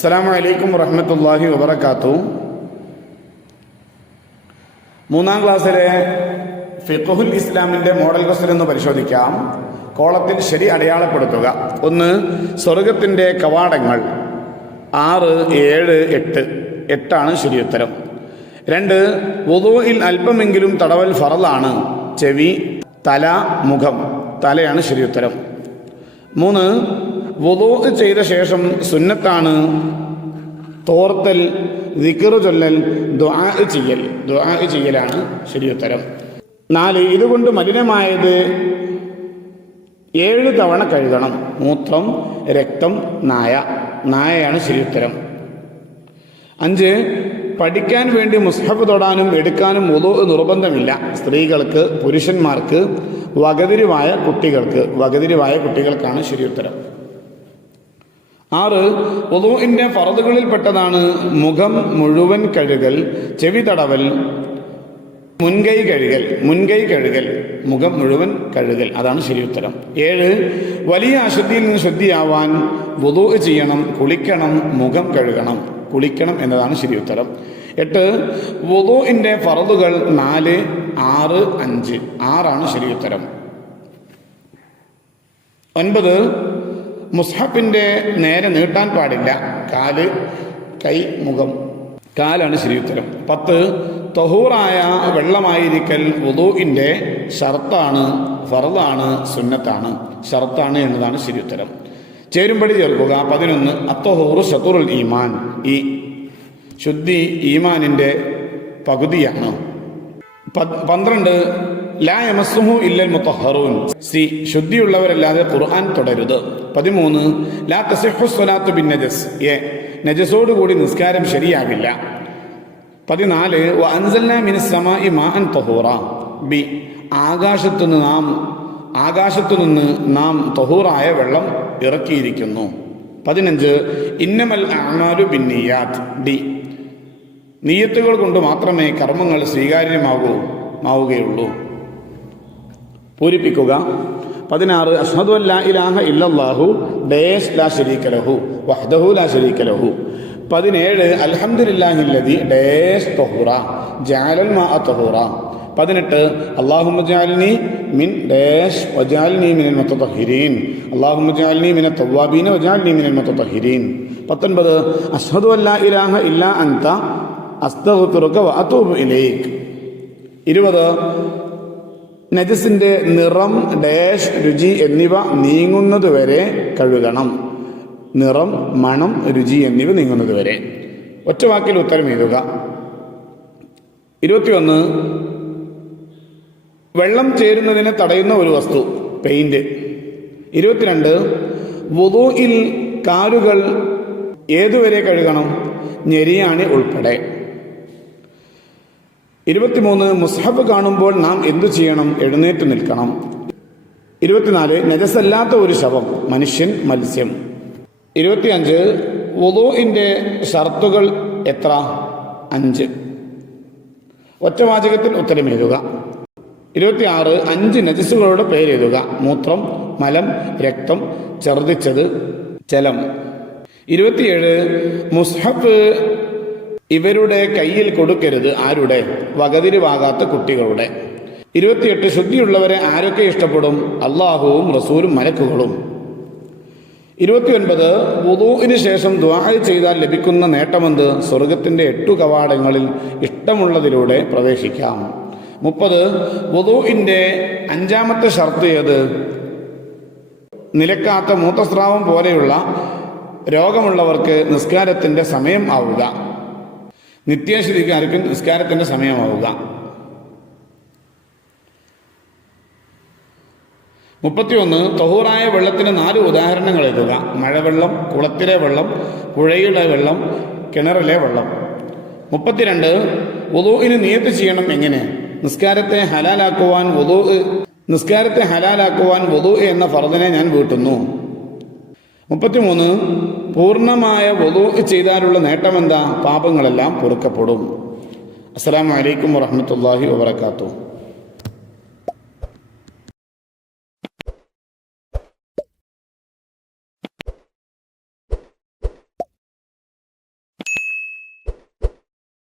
അസ്സലാമു അലൈക്കും വറഹ്മത്തുള്ളാഹി വബറകാതുഹു. മൂന്നാം ക്ലാസ്സിലെ ഫിഖ്ഹുൽ ഇസ്ലാമിൻ്റെ മോഡൽ ക്വസ്റ്റ്യൻ ഒന്ന് പരിശോധിക്കാം. കോളത്തിൽ ശരി അടയാളപ്പെടുത്തുക. 1. സ്വർഗത്തിൻ്റെ കവാടങ്ങൾ. 6, 7, 8. 8 ശരിയുത്തരം. 2. വുദൂഇൽ അല്പമെങ്കിലും തടവൽ ഫറളാണ്. ചെവി, തല, മുഖം. തലയാണ് ശരിയുത്തരം. 3. വുദൂ ചെയ്ത ശേഷം സുന്നത്താണ് തോർത്തൽ, ദിക്ർ ചൊല്ലൽ, ദുആ ചെയ്യലാണ് ശരിയുത്തരം. 4. ഇതുകൊണ്ട് മലിനമായത് 7 തവണ കഴുകണം. മൂത്രം, രക്തം, നായയാണ് ശരിയുത്തരം. 5. പഠിക്കാൻ വേണ്ടി മുസ്ഹഫ് തൊടാനും എടുക്കാനും വുദൂ നിർബന്ധമില്ല. സ്ത്രീകൾക്ക്, പുരുഷന്മാർക്ക്, വകതിരിവായ കുട്ടികൾക്കാണ് ശരിയുത്തരം. 6. വുദൂഇന്റെ ഫർളുകളിൽപ്പെട്ടതാണ് മുഖം മുഴുവൻ കഴുകൽ, ചെവി തടവൽ, മുൻകൈ കഴുകൽ, മുഖം മുഴുവൻ കഴുകൽ. അതാണ് ശരിയുത്തരം. 7. വലിയ അശുദ്ധിയിൽ നിന്ന് ശുദ്ധിയാവാൻ വുദൂ ചെയ്യണം, കുളിക്കണം, മുഖം കുളിക്കണം എന്നതാണ് ശരിയുത്തരം. 8. വുദൂഇന്റെ ഫർളുകൾ 4, 6, 5. 6 ശരിയുത്തരം. 9. മുസ്ഹഫിന്റെ നേരെ നീട്ടാൻ പാടില്ല. കാല്, കൈ, മുഖം. കാലാണ് ശരിയുത്തരം. 10. തഹൂറായ വെള്ളമായിരിക്കൽ വുദൂഇന്റെ ഷർത്താണ്, ഫർളാണ്, സുന്നത്താണ്. ഷർത്താണ് എന്നതാണ് ശരിയുത്തരം. ചേരുംപടി ചേർക്കുക. 11. അത്തഹൂറു ശത്റുൽ ഈമാൻ. ഈ ശുദ്ധി ഈമാനിന്റെ പകുതിയാണ്. 12. ലാ യമസ്സുഹു ഇല്ലൽ മുത്തഹ്ഹറൂൻ. സി ശുദ്ധിയുള്ളവരല്ലാതെ ഖുർആൻ തുടരുത്. 13. ലാ തസിഹു സ്വലാത്തു ബിൻ നജസ്. എ നജസോടുകൂടി നിസ്കാരം ശരിയാകില്ല. 14. വ അൻസൽനാ മിനസ് സമാഇ മാഅൻ തഹൂറ. ബി ആകാശത്തുനിന്ന് നാം തഹൂറായ വെള്ളം ഇറക്കിയിരിക്കുന്നു. 15. ഇന്നമൽ അഅ്മാലു ബിന്നിയാത്ത്. ഡി നിയ്യത്തുകൾ കൊണ്ട് മാത്രമേ കർമ്മങ്ങൾ സ്വീകാര്യമാവുകയുള്ളൂ. പൂരിപ്പിക്കുക. 16. അഷ്ഹദു അല്ലാ ഇലാഹ ഇല്ലല്ലാഹു ഡേഷ് ലാ ശരീക ലഹു വഹ്ദഹു ലാ ശരീക ലഹു. 17. അൽഹംദുലില്ലാഹില്ലദി ഡേഷ് തഹൂറ ജഅലൽ മാഅ തഹൂറ. 18. അല്ലാഹുമ്മ ജഅൽനി മിൻ ഡേഷ് വജഅൽനി മിനൽ മുത്തതഹിരീൻ. അല്ലാഹുമ്മ ജഅൽനി മിനത് തവ്വാബീന വജഅൽനി മിനൽ മുത്തതഹിരീൻ. 19. അഷ്ഹദു അല്ലാ ഇലാഹ ഇല്ലാ അൻത അസ്തഗ്ഫിറുക വഅതൂബു ഇലൈക്. 20. നജസിന്റെ നിറം, ഡേഷ്, രുചി എന്നിവ നീങ്ങുന്നതുവരെ കഴുകണം. നിറം, മണം, രുചി എന്നിവ നീങ്ങുന്നതുവരെ. ഒറ്റവാക്കിൽ ഉത്തരം എഴുതുക. 21. വെള്ളം ചേരുന്നതിനെ തടയുന്ന ഒരു വസ്തു, പെയിന്റ്. 22. വുദൂഇൽ കാലുകൾ ഏതുവരെ കഴുകണം? ഞെരിയാണി ഉൾപ്പെടെ. 23. മുസ്ഹഫ് കാണുമ്പോൾ നാം എന്തു ചെയ്യണം? എഴുന്നേറ്റ് നിൽക്കണം. 24. നജസല്ലാത്ത ഒരു ശവം, മനുഷ്യൻ, മത്സ്യം. 25. വുദൂഇന്റെ ഷർത്തുകൾ എത്ര? 5. ഒറ്റവാചകത്തിൽ ഉത്തരം എഴുതുക. 26. 5 നജസുകളുടെ പേരെഴുതുക. മൂത്രം, മലം, രക്തം, ഛർദ്ദിച്ചത്, ജലം. 27. മുസ്ഹഫ് ഇവരുടെ കയ്യിൽ കൊടുക്കരുത്. ആരുടെ? വകതിരിവാകാത്ത കുട്ടികളുടെ. 28. ശുദ്ധിയുള്ളവരെ ആരൊക്കെ ഇഷ്ടപ്പെടും? അള്ളാഹുവും റസൂലും മലക്കുകളും. 29. വുദൂഇന് ശേഷം ദുആ ചെയ്താൽ ലഭിക്കുന്ന നേട്ടമെന്ത്? സ്വർഗത്തിന്റെ 8 കവാടങ്ങളിൽ ഇഷ്ടമുള്ളതിലൂടെ പ്രവേശിക്കാം. 30. വുദൂഇന്റെ 5ാമത്തെ ഷർത്ത് ഏത്? നിലക്കാത്ത മൂത്രസ്രാവം പോലെയുള്ള രോഗമുള്ളവർക്ക് നിസ്കാരത്തിന്റെ സമയം ആവുക. നിത്യശുദ്ധിക്കാർക്ക് നിസ്കാരത്തിന്റെ സമയമാവുക. 31. തഹൂറായ വെള്ളത്തിന് 4 ഉദാഹരണങ്ങൾ എഴുതുക. മഴവെള്ളം, കുളത്തിലെ വെള്ളം, പുഴയുടെ വെള്ളം, കിണറിലെ വെള്ളം. 32. വുദൂഇന് നിയ്യത്ത് ചെയ്യണം എങ്ങനെ? നിസ്കാരത്തെ ഹലാലാക്കുവാൻ വുദൂ എന്ന ഫർദിനെ ഞാൻ വീട്ടുന്നു. 33. പൂർണ്ണമായ വുദൂ ചെയ്താലുള്ള നേട്ടമെന്താ? പാപങ്ങളെല്ലാം പൊറുക്കപ്പെടും. അസ്സലാമു അലൈക്കും വറഹ്മത്തുള്ളാഹി വബറകാതുഹു.